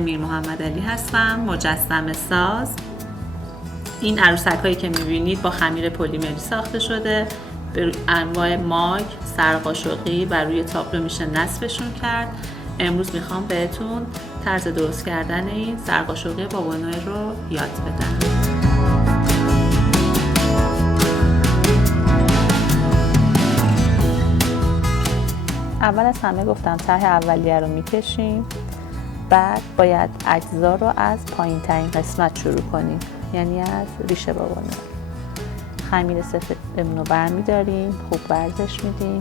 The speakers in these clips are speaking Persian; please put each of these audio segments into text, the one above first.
میر محمد علی هستم، مجسمه ساز. این عروسک هایی که میبینید با خمیر پلیمری ساخته شده، به انواع ماگ، سرقاشقی و روی تابلو میشه نصبشون کرد. امروز میخوام بهتون طرز درست کردن این سرقاشقی بابا نوئل رو یاد بدم. اول از همه گفتم طرح اولیه رو میکشیم، بعد باید اجزا رو از پایین ترین قسمت شروع کنیم، یعنی از ریشه بابا نوئل. خمیر سفیدمون رو برمیداریم، خوب ورزش میدیم.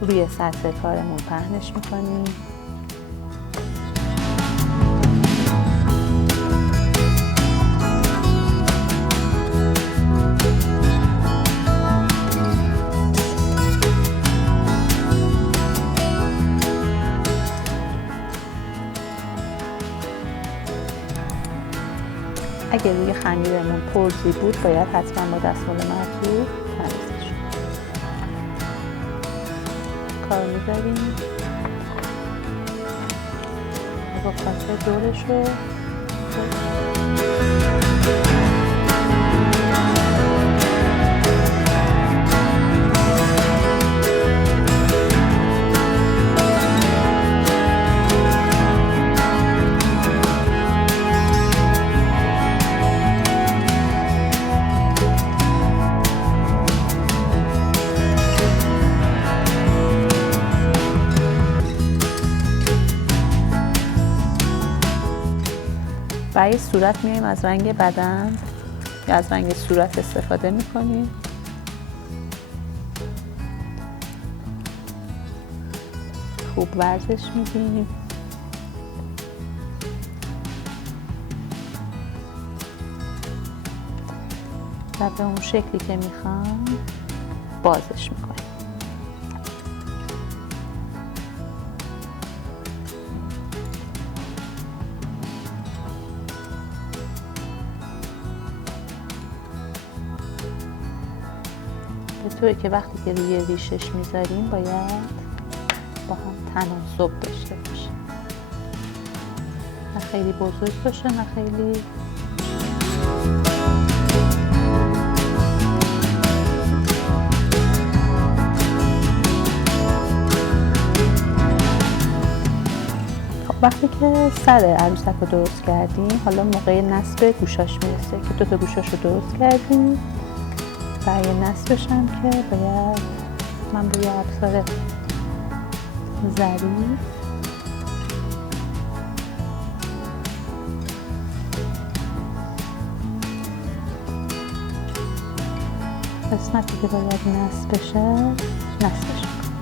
روی سطح کارمون پهنش میکنیم. اگه روی خمیرمون پرزی بود باید حتما با دستمال مرطوب تمیزش کنیم. کار می‌ذاریم با خاطر دورش رو برای صورت میایم از رنگ بدن یا از رنگ صورت استفاده میکنیم. خوب ورزش میدیم. و به اون شکلی که میخوام بازش میکنیم. به طوری که وقتی که روی ریشش میذاریم باید با هم تناسب داشته باشه، نه خیلی بزرگ باشه نه خیلی خب. وقتی که سر عروسک رو درست کردیم، حالا موقع نصب گوشاش میرسه که دوتا گوشاش رو درست کردیم. برای نصبش هم که باید من روی ابزار ظریف قسمتی که باید نصب بشه نصبش کنم.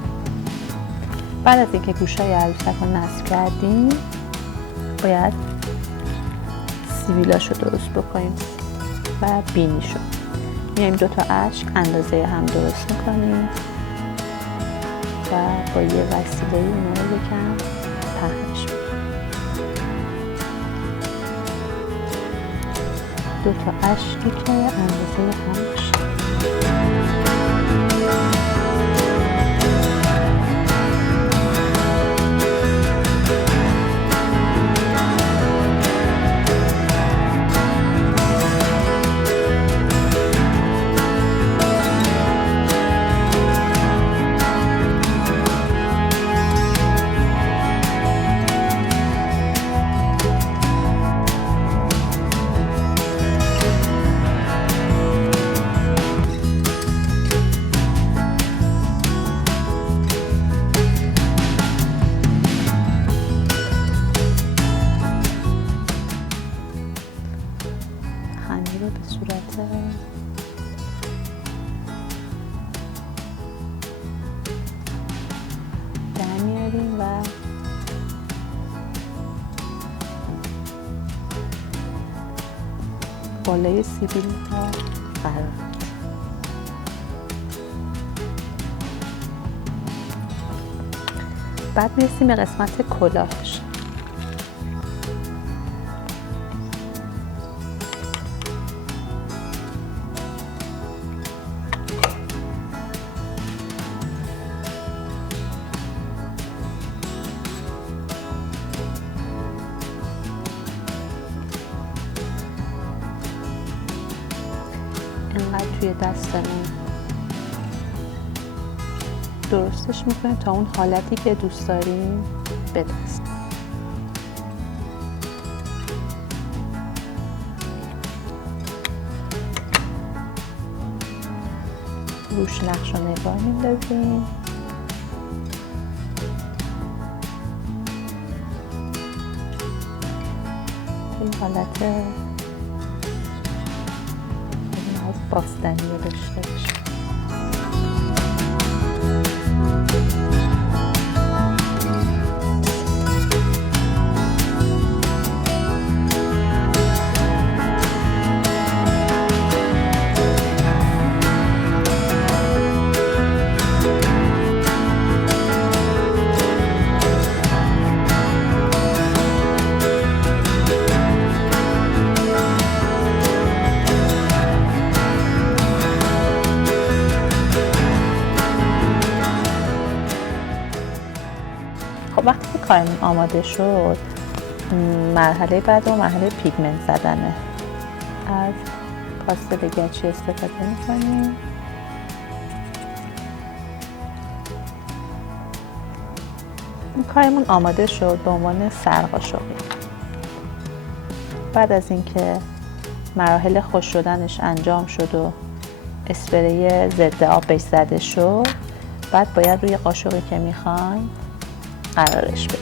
بعد از اینکه گوشای عروسک رو نصب کردیم باید سیبیلاش رو درست بکنیم و بینیشو. میایم دوتا اشک اندازه هم درست میکنیم و با یه وسیله اینا رو یکم پهنش میکنیم. دوتا اشکی که اندازه هم باشه. خمیر رو به صورت در میاریم و بالای سیبیل ها قرار میدیم. بعد میرسیم به قسمت کلاهش. اینقدر توی دستمون درستش میکنیم تا اون حالتی که دوست داریم به دست. روش نقش و نگار میندازیم. این حالت از بافتنی رو داشته باشه. خب وقتی که کارمون آماده شد، مرحله بعد و مرحله پیگمنت زدنه. از پاستل گچی استفاده می‌کنیم. این کارمون آماده شد به عنوان سرقاشقی. بعد از اینکه مراحل خشک شدنش انجام شد و اسپری ضد آب بهش زده شد، بعد باید روی قاشقی که میخوایم قرارش بدیم.